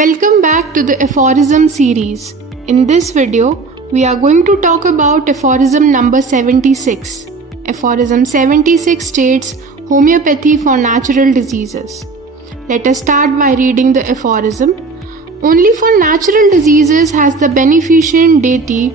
Welcome back to the aphorism series. In this video, we are going to talk about aphorism number 76. Aphorism 76 states homeopathy for natural diseases. Let us start by reading the aphorism. Only for natural diseases has the beneficent deity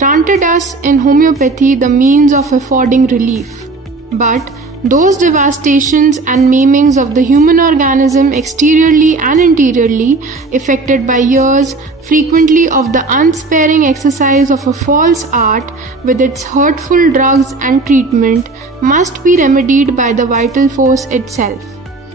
granted us in homeopathy the means of affording relief. But those devastations and maimings of the human organism exteriorly and interiorly, effected by years, frequently of the unsparing exercise of a false art with its hurtful drugs and treatment, must be remedied by the vital force itself.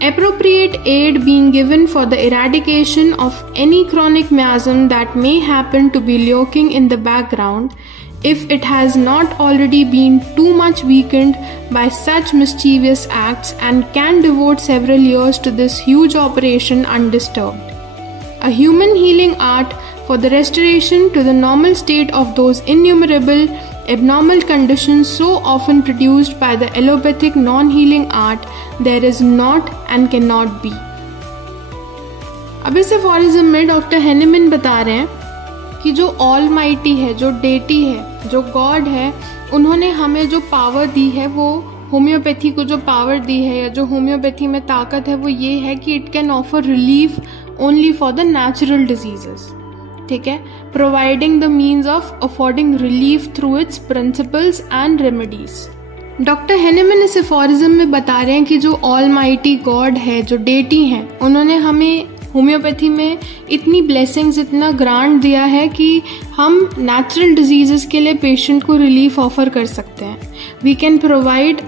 Appropriate aid being given for the eradication of any chronic miasm that may happen to be lurking in the background, if it has not already been too much weakened by such mischievous acts, and can devote several years to this huge operation undisturbed. A human healing art for the restoration to the normal state of those innumerable abnormal conditions so often produced by the allopathic non-healing art there is not and cannot be. अब इस aphorism में doctor Hahnemann बता रहे हैं कि जो all mighty है, जो डेटी है, जो गॉड है, उन्होंने हमें जो पावर दी है, वो होम्योपैथी को जो पावर दी है या जो होम्योपैथी में ताकत है, वो ये है कि it can offer relief only for the natural diseases. ठीक है, providing the means of affording relief through its principles and remedies. Doctor Hahnemann इस एफोरिज्म में बता रहे हैं कि जो ऑल माइटी गॉड है, जो डेटी हैं, उन्होंने हमें होम्योपैथी में इतनी ब्लेसिंग्स, इतना ग्रांट दिया है कि हम नेचुरल डिजीजेस के लिए पेशेंट को रिलीफ ऑफर कर सकते हैं. We can provide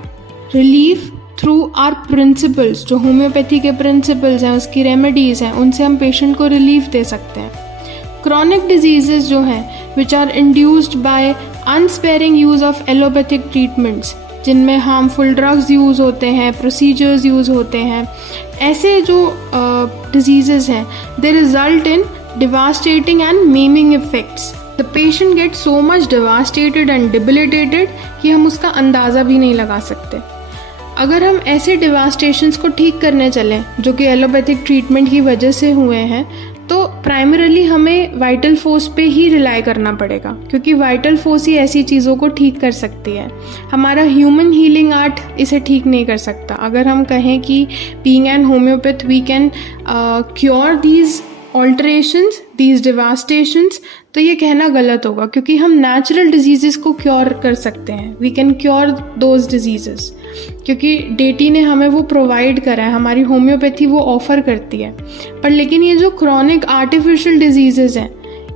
relief through our principles. जो होम्योपैथी के प्रिंसिपल्स हैं, उसकी रेमेडीज हैं, उनसे हम पेशेंट को रिलीफ दे सकते हैं. क्रॉनिक डिजीजेस जो हैं which are induced by unsparing use of allopathic treatments, जिनमें हार्मफुल ड्रग्स यूज़ होते हैं, प्रोसीजर्स यूज़ होते हैं, ऐसे जो डिजीजेस हैं, they result in devastating and maiming effects. The patient get so much devastated and debilitated कि हम उसका अंदाज़ा भी नहीं लगा सकते. अगर हम ऐसे डिवास्टेशंस को ठीक करने चलें जो कि एलोपैथिक ट्रीटमेंट की वजह से हुए हैं, तो प्राइमरीली हमें वाइटल फोर्स पे ही रिलाई करना पड़ेगा, क्योंकि वाइटल फोर्स ही ऐसी चीज़ों को ठीक कर सकती है. हमारा ह्यूमन हीलिंग आर्ट इसे ठीक नहीं कर सकता. अगर हम कहें कि being an homoeopath we can cure these alterations, these devastations, तो ये कहना गलत होगा, क्योंकि हम नेचुरल डिजीजेस को क्योर कर सकते हैं. We can cure those diseases, क्योंकि डेटी ने हमें वो प्रोवाइड करा है, हमारी होम्योपैथी वो ऑफर करती है. पर लेकिन ये जो क्रॉनिक आर्टिफिशियल डिजीजेस हैं,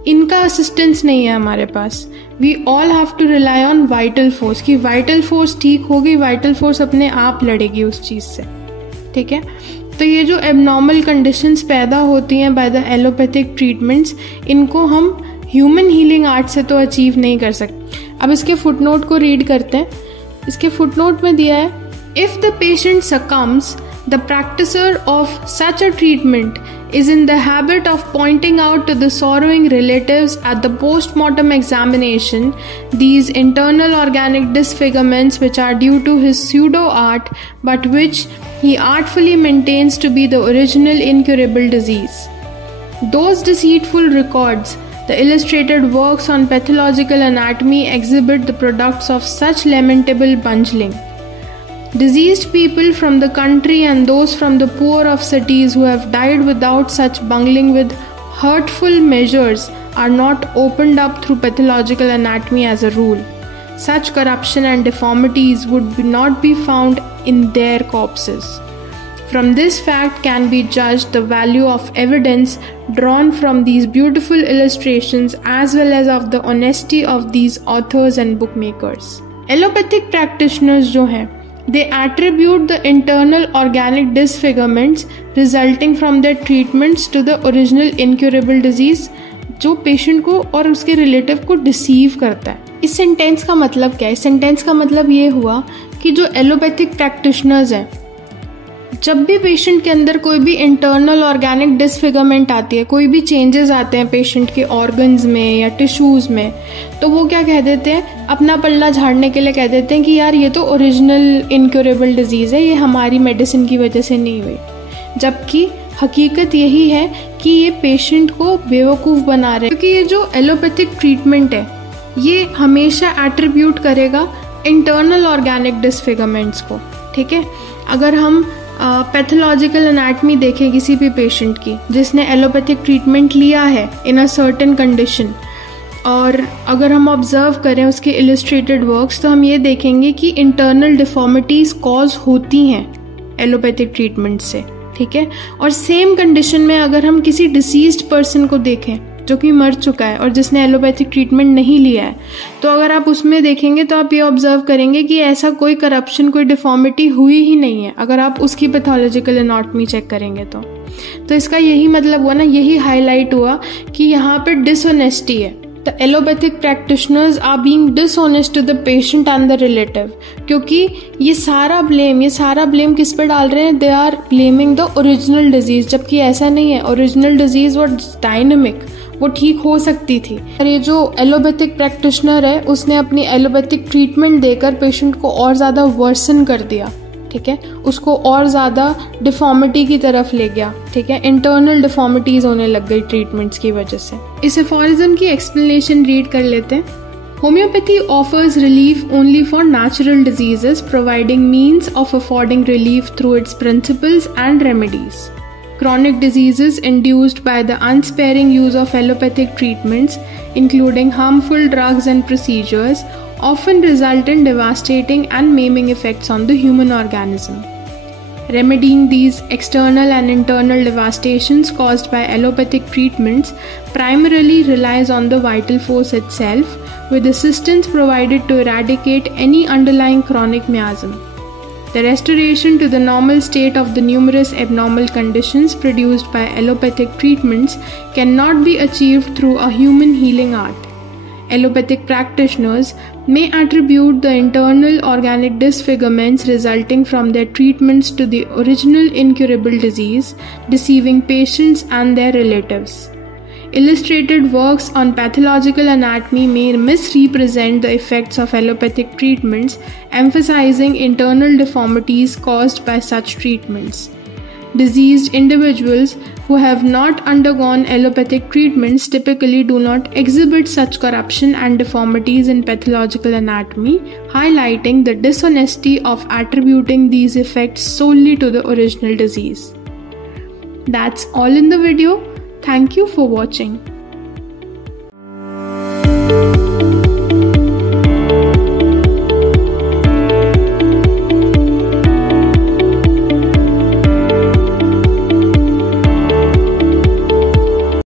इनका असिस्टेंस नहीं है हमारे पास. We all have to rely on vital force, कि वाइटल फोर्स ठीक होगी, वाइटल फोर्स अपने आप लड़ेगी उस चीज़ से. ठीक है, तो ये जो एबनॉर्मल कंडीशंस पैदा होती हैं बाय द एलोपैथिक ट्रीटमेंट्स, इनको हम ह्यूमन हीलिंग आर्ट से तो अचीव नहीं कर सकते. अब इसके फुटनोट को रीड करते हैं. इसके फुटनोट में दिया है, if the patient succumbs, the practiser of such a treatment is in the habit of pointing out to the sorrowing relatives at the post-mortem examination these internal organic disfigurements which are due to his pseudo-art but which he artfully maintains to be the original incurable disease. Those deceitful records, the illustrated works on pathological anatomy, exhibit the products of such lamentable bungling. Diseased people from the country and those from the poor of cities who have died without such bungling with hurtful measures are not opened up through pathological anatomy as a rule. Such corruption and deformities would not be found in their corpses. From this fact can be judged the value of evidence drawn from these beautiful illustrations as well as of the honesty of these authors and bookmakers. Allopathic practitioners जो हैं, they attribute the internal organic disfigurements resulting from their treatments to the original incurable disease, जो patient को और उसके relative को deceive करता है. इस सेंटेंस का मतलब क्या है? इस सेंटेंस का मतलब ये हुआ कि जो एलोपैथिक प्रैक्टिशनर्स हैं, जब भी पेशेंट के अंदर कोई भी इंटरनल ऑर्गेनिक डिसफिगरमेंट आती है, कोई भी चेंजेस आते हैं पेशेंट के ऑर्गन्स में या टिश्यूज़ में, तो वो क्या कह देते हैं, अपना पल्ला झाड़ने के लिए कह देते हैं कि यार ये तो ओरिजिनल इनक्योरेबल डिजीज़ है, ये हमारी मेडिसिन की वजह से नहीं हुई. जबकि हकीकत यही है कि ये पेशेंट को बेवकूफ़ बना रहे हैं, क्योंकि ये जो एलोपैथिक ट्रीटमेंट है ये हमेशा एट्रीब्यूट करेगा इंटरनल ऑर्गेनिक डिसफिगरमेंट्स को। ठीक है, अगर हम पैथोलॉजिकल एनाटमी देखें किसी भी पेशेंट की जिसने एलोपैथिक ट्रीटमेंट लिया है इन अ सर्टेन कंडीशन, और अगर हम ऑब्जर्व करें उसके इलस्ट्रेटेड वर्क्स, तो हम ये देखेंगे कि इंटरनल डिफॉर्मिटीज़ कॉज होती हैं एलोपैथिक ट्रीटमेंट से। ठीक है, और सेम कंडीशन में अगर हम किसी डिसीज्ड पर्सन को देखें जो कि मर चुका है और जिसने एलोपैथिक ट्रीटमेंट नहीं लिया है, तो अगर आप उसमें देखेंगे तो आप ये ऑब्जर्व करेंगे कि ऐसा कोई करप्शन, कोई डिफॉर्मिटी हुई ही नहीं है अगर आप उसकी पैथोलॉजिकल एनाटॉमी चेक करेंगे तो इसका यही मतलब हुआ ना, यही हाईलाइट हुआ कि यहाँ पे डिसऑनेस्टी है। The allopathic practitioners are being dishonest to the patient and the relative, क्योंकि ये सारा ब्लेम किस पे डाल रहे हैं? They are blaming the original disease, जबकि ऐसा नहीं है। ओरिजिनल डिजीज वो डायनेमिक, वो ठीक हो सकती थी। और ये जो एलोपैथिक प्रैक्टिशनर है उसने अपनी एलोपैथिक ट्रीटमेंट देकर पेशेंट को और ज़्यादा वर्सन कर दिया। ठीक है, उसको और ज़्यादा डिफॉर्मिटी की तरफ ले गया। ठीक है, इंटरनल डिफॉर्मिटीज़ होने लग गई ट्रीटमेंट्स की वजह से। इस एफोरिज्म की एक्सप्लेनेशन रीड कर लेते हैं। Homeopathy offers relief only for natural diseases, providing means of affording relief through its principles and remedies. Chronic diseases induced by the unsparing use of allopathic treatments, including harmful drugs and procedures, often result in devastating and maiming effects on the human organism. Remedying these external and internal devastations caused by allopathic treatments primarily relies on the vital force itself, with assistance provided to eradicate any underlying chronic miasm. The restoration to the normal state of the numerous abnormal conditions produced by allopathic treatments cannot be achieved through a human healing art. Allopathic practitioners may attribute the internal organic disfigurements resulting from their treatments to the original incurable disease, deceiving patients and their relatives. Illustrated works on pathological anatomy may misrepresent the effects of allopathic treatments, emphasizing internal deformities caused by such treatments. Diseased individuals who have not undergone allopathic treatments typically do not exhibit such corruption and deformities in pathological anatomy, highlighting the dishonesty of attributing these effects solely to the original disease. That's all in the video. Thank you for watching.